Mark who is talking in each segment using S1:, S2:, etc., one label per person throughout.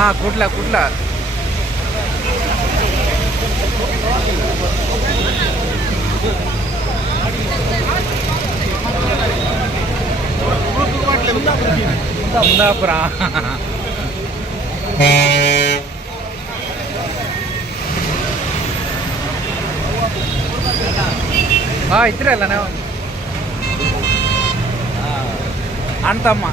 S1: ಹಾಂ ಕುಡ್ಲ ಕುಡ್ಲ ಕುಂದಾಪುರ ಹಾಂ ಇದ್ರಲ್ಲ ನಾವು ಅಣ್ತಮ್ಮ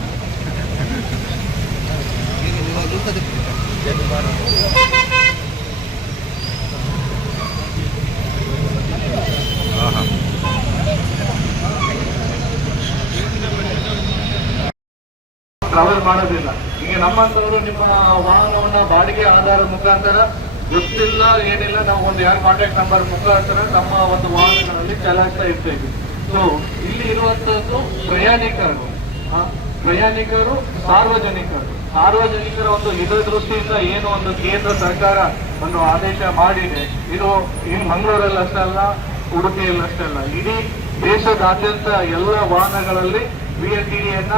S1: ಆಹಾ.
S2: ಟ್ರಾವೆಲ್ ಮಾಡೋದಿಲ್ಲ ಈಗ ನಮ್ಮಂತವರು ನಿಮ್ಮ ವಾಹನವನ್ನ ಬಾಡಿಗೆ ಆಧಾರದ ಮುಖಾಂತರ ಗೊತ್ತಿಲ್ಲ ಏನಿಲ್ಲ ನಾವು ಒಂದು ಯಾರು ಕಾಂಟ್ಯಾಕ್ಟ್ ನಂಬರ್ ಮುಖಾಂತರ ನಮ್ಮ ಒಂದು ವಾಹನಗಳಲ್ಲಿ ಚಲಾಯಿಸ್ತಾ ಇರ್ತೇವೆ ಸೊ ಇಲ್ಲಿ ಇರುವಂತದ್ದು ಪ್ರಯಾಣಿಕರು ಪ್ರಯಾಣಿಕರು ಸಾರ್ವಜನಿಕರು ಸಾರ್ವಜನಿಕರ ಒಂದು ಹಿತದೃಷ್ಟಿಯಿಂದ ಏನು ಒಂದು ಕೇಂದ್ರ ಸರ್ಕಾರ ಒಂದು ಆದೇಶ ಮಾಡಿದೆ, ಇದು ಈ ಮಂಗಳೂರಲ್ಲಿ ಅಷ್ಟೇ ಅಲ್ಲ, ಉಡುಪಿಯಲ್ಲಿ ಅಷ್ಟೇ ಅಲ್ಲ. ಇಡೀ ದೇಶದಾದ್ಯಂತ ಎಲ್ಲ ವಾಹನಗಳಲ್ಲಿ ಬಿ ಎಲ್ ಟಿ ಡಿಯನ್ನ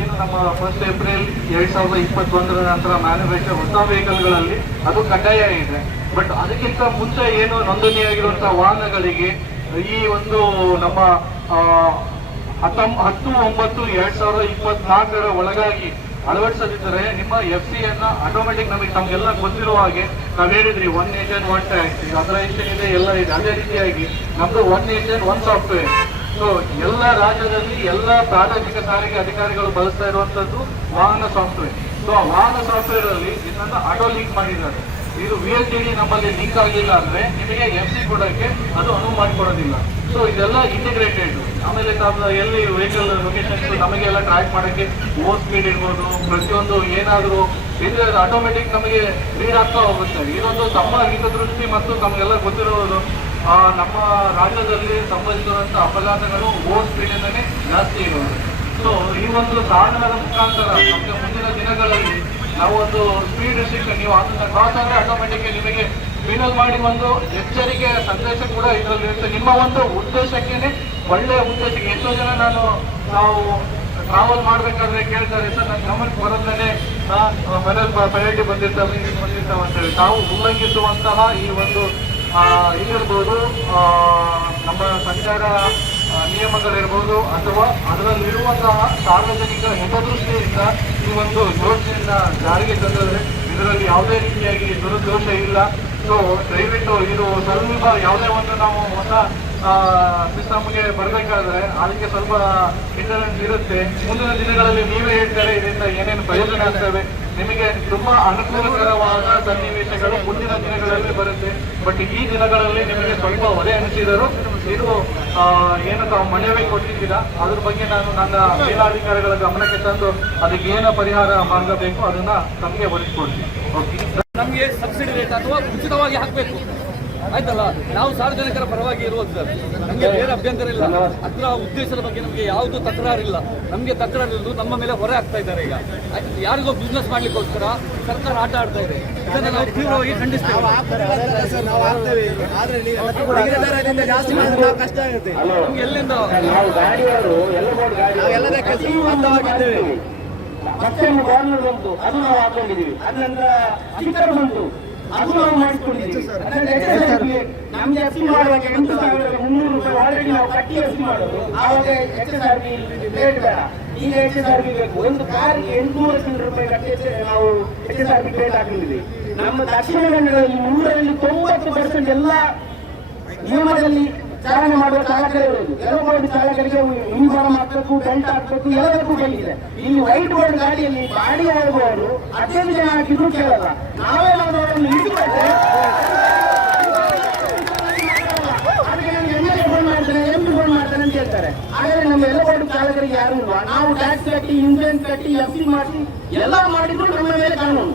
S2: ಏನು ನಮ್ಮ ಫಸ್ಟ್ ಏಪ್ರಿಲ್ ಎರಡ್ ಸಾವಿರದ ಇಪ್ಪತ್ತೊಂದರ ನಂತರ ಮ್ಯಾನುಫ್ಯಾಕ್ಚರ್ ಹೊಸ ವೆಹಿಕಲ್ಗಳಲ್ಲಿ ಅದು ಕಡ್ಡಾಯ ಇದೆ. ಬಟ್ ಅದಕ್ಕಿಂತ ಮುಂಚೆ ಏನು ನೋಂದಣಿಯಾಗಿರುವಂತಹ ವಾಹನಗಳಿಗೆ ಈ ಒಂದು ನಮ್ಮ ಹತ್ತೊಂಬ, ಹತ್ತು ಒಂಬತ್ತು ಎರಡ್ ಸಾವಿರದ ಇಪ್ಪತ್ನಾಲ್ಕರ ಒಳಗಾಗಿ ಅಳವಡಿಸದಿದ್ದರೆ ನಿಮ್ಮ ಎಫ್ ಸಿ ಅನ್ನ ಆಟೋಮೆಟಿಕ್ ನಮಗೆ ತಮಗೆಲ್ಲ ಗೊತ್ತಿರುವ ಹಾಗೆ ನಾವ್ ಹೇಳಿದ್ರಿ one nation one tax authorization ಇದೆ, ಎಲ್ಲ ಇದೆ. ಅದೇ ರೀತಿಯಾಗಿ ನಮ್ದು one nation one software so ಎಲ್ಲ ರಾಜ್ಯದಲ್ಲಿ ಎಲ್ಲ ಪ್ರಾದೇಶಿಕ ಸಾರಿಗೆ ಅಧಿಕಾರಿಗಳು ಬಳಸ್ತಾ ಇರುವಂತದ್ದು ವಾಹನ ಸಾಫ್ಟ್ವೇರ್ ಸೊ ಆ ವಾಹನ ಸಾಫ್ಟ್ವೇರ್ ಅಲ್ಲಿ ಇದನ್ನ ಆಟೋ ಲಿಂಕ್ ಮಾಡಿದ್ದಾರೆ. ಇದು ವಿ ಎಲ್ ಟಿ ಡಿ ನಮ್ಮಲ್ಲಿ ಲಿಂಕ್ ಆಗಲಿಲ್ಲ ಅಂದ್ರೆ ನಿಮಗೆ ಎಫ್ ಸಿ ಕೊಡೋಕೆ ಅದು ಅನುವು ಮಾಡಿಕೊಡೋದಿಲ್ಲ. ಸೊ ಇದೆಲ್ಲ ಇಂಟಿಗ್ರೇಟೆಡ್ ಆಮೇಲೆ ಎಲ್ಲಿ ವೆಹಿಕಲ್ ಲೊಕೇಶನ್ಸ್ ನಮಗೆಲ್ಲ ಟ್ರ್ಯಾಕ್ ಮಾಡೋಕ್ಕೆ ಓ ಸ್ಪೀಡ್ ಇರ್ಬೋದು, ಪ್ರತಿಯೊಂದು ಏನಾದರೂ ಇದು ಆಟೋಮೆಟಿಕ್ ನಮಗೆ ರೀಡ್ ಆಗ್ತಾ ಹೋಗುತ್ತೆ. ಇದೊಂದು ತಮ್ಮ ಹಿತದೃಷ್ಟಿ ಮತ್ತು ತಮಗೆಲ್ಲ ಗೊತ್ತಿರೋದು ನಮ್ಮ ರಾಜ್ಯದಲ್ಲಿ ಸಂಭವಿಸಿರುವಂಥ ಅಪಘಾತಗಳು ಓ ಸ್ಪೀಡಿಂದನೇ ಜಾಸ್ತಿ ಇರೋದು. ಸೊ ಈ ಒಂದು ಸಾಧನದ ಮುಖಾಂತರ ನಮಗೆ ಮುಂದಿನ ದಿನಗಳಲ್ಲಿ ನಾವು ಒಂದು ಸ್ಪೀಡ್ ರಿಸ್ಟ್ರಿಕ್ಷನ್ ನೀವು ಅದನ್ನ ಕ್ರಾಸ್ ಆದರೆ ಆಟೋಮೆಟಿಕ್ ನಿಮಗೆ ಫೀನಲ್ ಮಾಡಿ ಒಂದು ಎಚ್ಚರಿಕೆ ಸಂದೇಶ ಕೂಡ ಇದರಲ್ಲಿ ಇರುತ್ತೆ. ನಿಮ್ಮ ಒಂದು ಉದ್ದೇಶಕ್ಕೇನೆ, ಒಳ್ಳೆಯ ಉದ್ದೇಶಕ್ಕೆ ಎಷ್ಟೋ ಜನ ನಾನು ನಾವು ಟ್ರಾವೆಲ್ ಮಾಡಬೇಕಾದ್ರೆ ಕೇಳ್ತಾರೆ, ಸರ್, ನನ್ನ ಗಮನಕ್ಕೆ ಬರೋದೇ ಮನೇಲಿ ಪೆನಾಲ್ಟಿ ಬಂದಿರ್ತಾವೆ ಬಂದಿರ್ತಾವೆ ಅಂತ ಹೇಳಿ. ತಾವು ಉಲ್ಲಂಘಿಸುವಂತಹ ಈ ಒಂದು ಇದಿರ್ಬೋದು ನಮ್ಮ ಸಂಚಾರ ನಿಯಮಗಳಿರ್ಬೋದು ಅಥವಾ ಅದರಲ್ಲಿರುವಂತಹ ಸಾರ್ವಜನಿಕ ಹಿತದೃಷ್ಟಿಯಿಂದ ಈ ಒಂದು ಜಾರಿಗೆ ತಂದಿದ್ರೆ ಇದರಲ್ಲಿ ಯಾವುದೇ ರೀತಿಯಾಗಿ ದುರುದ್ದೇಶ ಇಲ್ಲ. ಸೊ ದಯವಿಟ್ಟು ಇದು ಸ್ವಲ್ಪ ಯಾವುದೇ ಒಂದು ನಾವು ಹೊಸ ಸಿಸ್ಟಮ್ಗೆ ಬರಬೇಕಾದ್ರೆ ಅದಕ್ಕೆ ಸ್ವಲ್ಪ ಇಂಟರ್ನೆಟ್ ಇರುತ್ತೆ. ಮುಂದಿನ ದಿನಗಳಲ್ಲಿ ನೀವೇ ಹೇಳ್ತಾರೆ, ಇದರಿಂದ ಏನೇನು ಪ್ರಯೋಜನ ಆಗ್ತವೆ. ನಿಮಗೆ ತುಂಬಾ ಅನುಕೂಲಕರವಾದ ಸನ್ನಿವೇಶಗಳು ಮುಂದಿನ ದಿನಗಳಲ್ಲಿ ಬರುತ್ತೆ. ಬಟ್ ಈ ದಿನಗಳಲ್ಲಿ ನಿಮಗೆ ಸ್ವಲ್ಪ ಹೊರೆ ಅನಿಸಿದರು ಇದು ಏನು ತಾವು ಮನವಿ ಕೊಟ್ಟಿದ್ದೀರಾ? ಅದ್ರ ಬಗ್ಗೆ ನಾನು ನನ್ನ ಮೇಲಾಧಿಕಾರಿಗಳ ಗಮನಕ್ಕೆ ತಂದು ಅದಕ್ಕೆ ಏನು ಪರಿಹಾರ ಮಾರ್ಗ ಬೇಕು ಅದನ್ನ ತಮಗೆ ಹೊರಿಸ್ಕೊಡ್ತೀನಿ ಓಕೆ
S3: ನಮಗೆ ಸಬ್ಸಿಡಿ ರೇಟ್ ಅಥವಾ ಉಚಿತವಾಗಿ ಹಾಕಬೇಕು? ಆಯ್ತಲ್ಲ ನಾವು ಸಾರ್ವಜನಿಕರ ಪರವಾಗಿ ಇರುವುದು ಸರ್. ನಮಗೆ ಬೇರೆ ಅಭ್ಯಂತರ ಇಲ್ಲ. ಅದರ ಉದ್ದೇಶದ ಬಗ್ಗೆ ನಮಗೆ ಯಾವುದು ತಕರಾರಿಲ್ಲ ನಮಗೆ ತಕರಾರು ಇರೋದು ನಮ್ಮ ಮೇಲೆ ಹೊರೆ ಆಗ್ತಾ ಇದ್ದಾರೆ ಈಗ. ಆಯ್ತು, ಯಾರಿಗೋ ಬಿಸ್ನೆಸ್ ಮಾಡ್ಲಿಕ್ಕೋಸ್ಕರ ಸರ್ಕಾರ ಆಟ ಆಡ್ತಾ ಇದೆ. ಇದನ್ನು ನಾವು ತೀವ್ರವಾಗಿ ಖಂಡಿಸ್ತೇವೆ.
S4: ನಾವು ಆಗ್ತೇವೆ ಆದ್ರೆ ನೀವು ತೆಗೆದ ದರದಿಂದ ಜಾಸ್ತಿ ನಾವು ಕಷ್ಟ ಆಗುತ್ತೆ
S3: ನಮ್ಗೆ ಎಲ್ಲಿಂದ
S5: ಮತ್ತೆ ಅದು ನಾವು ಹಾಕೊಂಡಿದ್ದೀವಿ. ಅದ ನಂತರ ಬಂತು. ಅದು ನಾವು SSRP ನಮ್ಗೆ ಎಸ್ ಮಾಡುವಾಗ ಎಂಟು ಸಾವಿರದ ಮುನ್ನೂರು ರೂಪಾಯಿ ಆಲ್ರೆಡಿ ನಾವು ಕಟ್ಟಿ ಎಸ್ ಮಾಡೋದು. ಆವಾಗ ಎಚ್ ಎಸ್ ಆರ್ ಬಿ ಬೇಡ ಈಗ ಎಚ್ ಎಸ್ ಆರ್ ಪಿ ಬೇಕು. ಒಂದು ಕಾರಿಗೆ ಎಂಟುನೂರು ರೂಪಾಯಿ ಕಟ್ಟಿ ನಾವು H S R P rate ಹಾಕಿದ್ದೀವಿ ನಮ್ಮ ದಕ್ಷಿಣ ಕನ್ನಡದಲ್ಲಿ ನೂರಲ್ಲಿ ತೊಂಬತ್ತು ಪರ್ಸೆಂಟ್ ಎಲ್ಲ ನಿಯಮದಲ್ಲಿ ಚಾಲನೆ ಮಾಡುವ ಚಾಲಕರು ಕೆಲವು ಬೋರ್ಡ್ ಚಾಲಕರಿಗೆ ಯೂನಿಫಾರ್ಮ್ ಹಾಕಬೇಕು ಬೆಲ್ಟ್ ಹಾಕಬೇಕು ಎಲ್ಲದಕ್ಕೂ ಕೇಳಿದೆ ಇಲ್ಲಿ ವೈಟ್ ಬೋರ್ಡ್ ಗಾಡಿಯಲ್ಲಿ ಬಾಡಿ ಆಗುವವರು ಹದಿನೈದು ಜನ ಹಾಕಿದ್ರು ಕೇಳಲ್ಲ. ನಾವೇ ನಾವು ಅವರನ್ನು ಹೇಳ್ತಾರೆ. ಆದರೆ ನಮ್ಮ ಎಲ್ಲ ಬೋರ್ಡ್ ಚಾಲಕರಿಗೆ ಯಾರು ನಾವು ಟ್ಯಾಕ್ಸ್ ಕಟ್ಟಿ ಇಂಜಿನ್ ಕಟ್ಟಿ ಎಫ್ ಸಿ ಮಾಡಿ ಎಲ್ಲ ಮಾಡಿದ್ರು ನಮ್ಮ ಮೇಲೆ ಕಾನೂನು.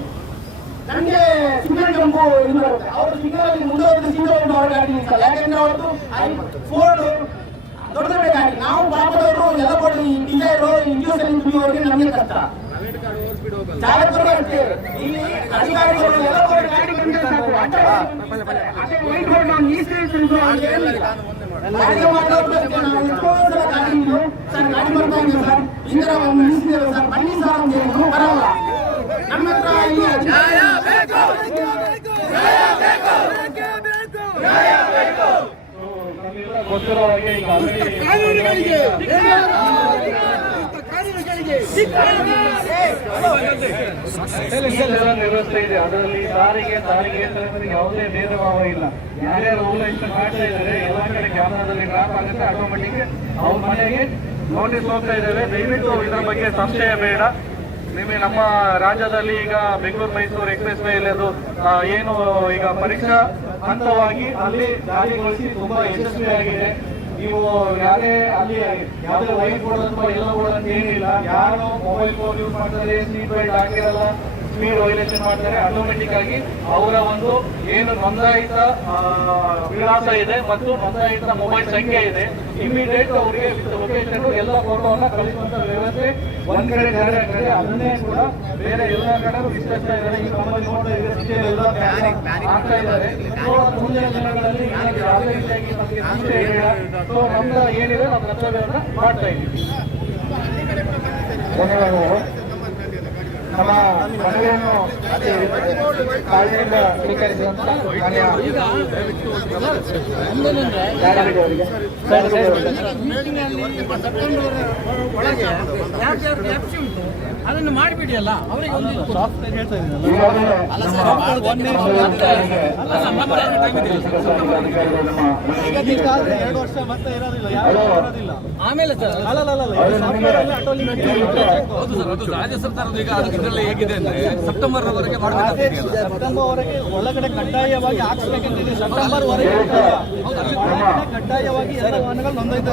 S5: ಜಂಪು ಇದು ಬರುತ್ತೆ. ಅವರು ಸಿಗ್ನಲ್ ಅಲ್ಲಿ ಮುಂದೆ ಸಿಗ್ನಲ್ ಒಂದು ಹೊರಗೆ ಗಾಡಿ ನಿಲ್ಸಲ್ಲ ಯಾಕಂದ್ರೆ ಅವ್ರದ್ದು ಫೋರ್ಡ್ ದೊಡ್ಡ ದೊಡ್ಡ ಗಾಡಿ ನಾವು ಪಾಪದವರು ಎಲ್ಲ ಬೋರ್ಡ್ ಡಿಸೈರು ಇಂಜೂಸ್ ಅವರಿಗೆ ನಮಗೆ ಕಷ್ಟ. ಚಾಲಕರು ಅಷ್ಟೇ ಇಲ್ಲಿ ಅಧಿಕಾರಿಗಳು ಎಲ್ಲ ಬೋರ್ಡ್ ಗಾಡಿ ಬಂದ್ರೆ ಸಾಕು. ಅದೇ ವೈಟ್ ಬೋರ್ಡ್ ನಾವು. ಗಾಡಿ ಮಾಡೋದು ನಾವು ಎಷ್ಟೋ ಸಲ ಗಾಡಿ ಇದ್ದು, ಸರ್ ಗಾಡಿ ಬರ್ತಾ ಇದೆ ಸರ್. ಇಂದ್ರ ನಿಲ್ಸಿದ್ರು ಸರ್. ಬನ್ನಿ ಸರ್ ಅಂತ ಹೇಳಿದ್ರು ಬರಲ್ಲ ನಮ್ಮ ಹತ್ರ ಇಲ್ಲ.
S2: ಎಲ್ಲ ವ್ಯವಸ್ಥೆ ಇದೆ ಅದರಲ್ಲಿ ಸಾರಿಗೆ ಸಾರಿಗೆ ಯಾವುದೇ ಭೇದ ಭಾವ ಇಲ್ಲ ಯಾರ್ಯಾರು ಇಂತ ಮಾಡ್ತಾ ಇದ್ದಾರೆ ಎಲ್ಲ ಕಡೆ ಕ್ಯಾಮ್ರಾದಲ್ಲಿ ಡ್ರಾಪ್ ಆಗುತ್ತೆ ಆಟೋಮೆಟಿಕ್ ಅವ್ರ ಮನೆಗೆ ನೋಟಿಸ್ ಹೋಗ್ತಾ ಇದ್ದಾರೆ ದಯವಿಟ್ಟು ಇದರ ಬಗ್ಗೆ ಸಂಶಯ ಬೇಡ ನಿಮಗೆ ನಮ್ಮ ರಾಜ್ಯದಲ್ಲಿ ಈಗ ಬೆಂಗಳೂರು ಮೈಸೂರು ಎಕ್ಸ್ಪ್ರೆಸ್ ವೇಯಲ್ಲಿ ಅದು ಏನು ಈಗ ಪರೀಕ್ಷಾ ಹಂತವಾಗಿ ಅಲ್ಲಿ ಜಾರಿಗೊಳಿಸಿ ತುಂಬಾ ಯಶಸ್ವಿಯಾಗಿದೆ. ನೀವು ಯಾರೇ ಅಲ್ಲಿ ಯಾವುದೇ ವೈಟ್ ಬೋರ್ಡ್ ಅಥವಾ ಎಲ್ಲ ಏನಿಲ್ಲ. ಯಾರು ಮೊಬೈಲ್ ಫೋನ್ ಯೂಸ್ ಮಾಡ್ತಾರೆ ಸೀಟ್ ಬೆಲ್ಟ್ ಹಾಕಿರಲ್ಲ. ಸ್ಪೀಡ್ ವೈಲೇಷನ್ ಮಾಡ್ತಾರೆ ಆಟೋಮೆಟಿಕ್ ಆಗಿ ಅವರ ಒಂದು ಏನು ನೋಂದಾಯಿತ ಆ, ವಿಳಾಸ ಇದೆ ಮತ್ತು ನೋಂದಾಯಿತ ಮೊಬೈಲ್ ಸಂಖ್ಯೆ ಇದೆ. ಇಮಿಡಿಯೇಟ್ ಅವರಿಗೆ ಲೊಕೇಶನ್ ಎಲ್ಲ ಫೋಟೋವನ್ನ ಕಳಿಸುವಂತ ವ್ಯವಸ್ಥೆ ಒಂದ್ ಕಡೆ ಆಗ್ತದೆ ಅದನ್ನೇ ಕೂಡ ಬೇರೆ ಎಲ್ಲ ಕಡೆ ವಿಸ್ತರಿಸ್ತಾ ಇದ್ದಾರೆ ಈ ನಮ್ಮಲ್ಲಿ ನೋಡ್ತಾ ಇದ್ದಾರೆ ಸಿಟಿಯಲ್ಲಿ ಎಲ್ಲ ಆಗ್ತಾ ಇದ್ದಾರೆ. ಸೊ ಮುಂದಿನ ದಿನಗಳಲ್ಲಿ ಸೊ ನಮ್ದು ಏನಿದೆ ನಮ್ಮ ಕರ್ತವ್ಯವನ್ನ ಮಾಡ್ತಾ ಇದ್ದೀವಿ. ಧನ್ಯವಾದಗಳು. ನಮ್ಮ ಮನವಿಯನ್ನು ಅತಿ ಕಾಳಜಿಯಿಂದ ಸ್ವೀಕರಿಸುವಂತ ಮಾನ್ಯ ಜಾರಕಿಹೊಳಿ ಅವರಿಗೆ.
S3: ಅದನ್ನು ಮಾಡಿಬಿಡಿ ಅಲ್ಲ ಅವರಿಗೆ ಒಂದು
S4: ಎರಡು ವರ್ಷ ಮತ್ತೆ ಇರೋದಿಲ್ಲ ಯಾರು ಇರೋದಿಲ್ಲ
S3: ಆಮೇಲೆ ಸರ್. ಹೌದು ಸರ್ ಅದು ರಾಜ್ಯ ಸರ್ಕಾರದ ಈಗ ಅದು ಇದರಲ್ಲಿ ಹೇಗಿದೆ ಅಂದ್ರೆ ಸೆಪ್ಟೆಂಬರ್ ವರೆಗೆ
S4: ಸೆಪ್ಟೆಂಬರ್ ವರೆಗೆ ಒಳಗಡೆ ಕಡ್ಡಾಯವಾಗಿ ಹಾಕ್ಸ್ಬೇಕಂತಿದೆ ಸೆಪ್ಟೆಂಬರ್ ವರೆಗೆ ಒಳಗಡೆ ಕಡ್ಡಾಯವಾಗಿ ಎಲ್ಲ ವಾಹನಗಳು ನೋಂದಾಯಿತ